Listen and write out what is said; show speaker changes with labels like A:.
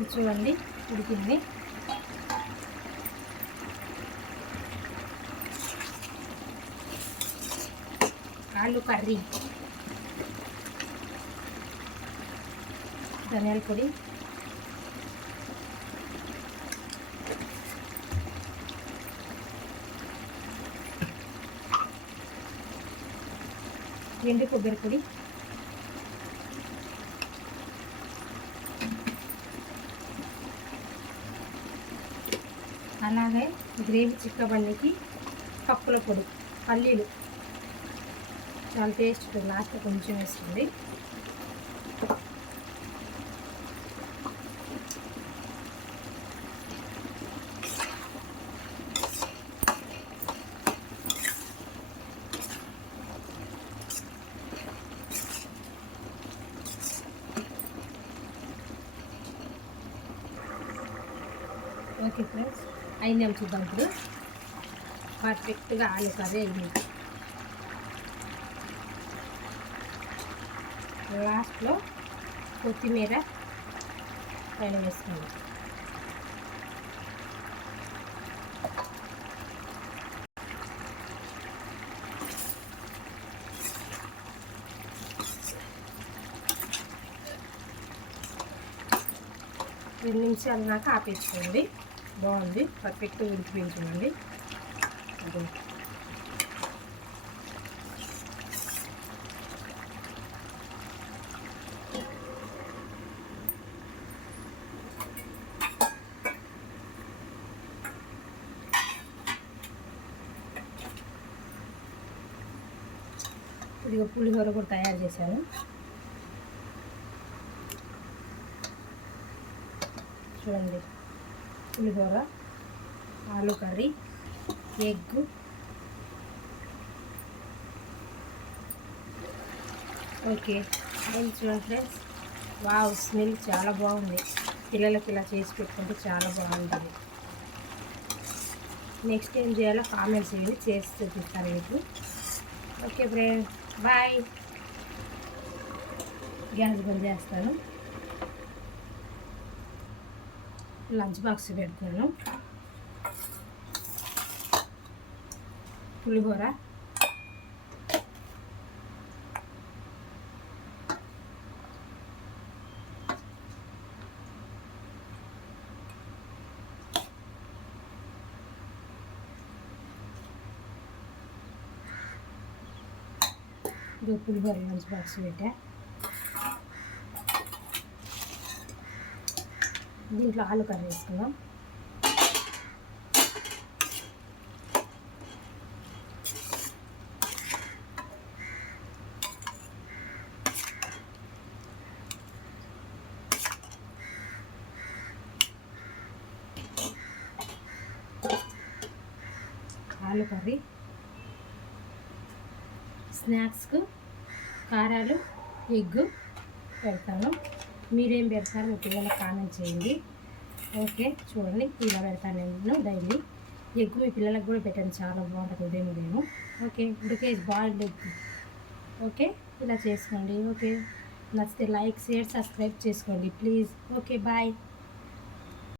A: ఇది చూడండి ఉడికింది. ఆలు కర్రీ. ధనియాల పొడి. ఎండు కొబ్బరి పొడి. అలాగే గ్రేవీ చిక్కబండికి పప్పుల పొడి పల్లీలు. చాలా టేస్ట్ లాస్ట్ కొంచెం వేస్తుంది ఓకే ఫ్రెండ్స్. అయిందేమో చూద్దాం ఇప్పుడు. పర్ఫెక్ట్గా ఆలు కర్రీ అయింది. లాస్ట్లో కొత్తిమీర పైన వేసుకోండి రెండు నిమిషాలు నాక ఆపేసుకోండి. బాగుంది. పర్ఫెక్ట్గా ఉడికిపోయించుకోండి అదే. ఇదిగో పులిహోర కూడా తయారు చేశాను. చూడండి. పులిహోర ఆలు కర్రీ ఎగ్. ఓకే అయింది చూడండి ఫ్రెండ్స్. వావ్ స్మెల్ చాలా బాగుంది. పిల్లలకి ఇలా చేసి పెట్టుకుంటే చాలా బాగుంటుంది. నెక్స్ట్ ఏం చేయాలో కామెంట్స్ చేయండి. చేసి చూపిస్తాను మీకు. Okay friend bye. గ్యాస్ బంద్ చేస్తాను. లంచ్ బాక్స్ పెడుతున్నాను పులిహోర ఇది పులిహోర లంచ్ బాక్స్ పెట్టా దీంట్లో ఆలు కర్రీ వేసుకుందాం. ఆలు కర్రీ స్నాక్స్కు కారాలు ఎగ్గు పెడతాను. మీరేం పెడతారు? మీ పిల్లలకు కామెంట్ చేయండి. ఓకే చూడండి. ఇలా పెడతాను నేను డైలీ. ఎగ్ మీ పిల్లలకు కూడా పెట్టండి. చాలా బాగుంటుంది ఉదయం ఉదయం. ఓకే ఉడికే బాయిల్డ్ ఎగ్. ఓకే ఇలా చేసుకోండి. ఓకే నచ్చితే లైక్ షేర్ సబ్స్క్రైబ్ చేసుకోండి. ప్లీజ్. Okay bye.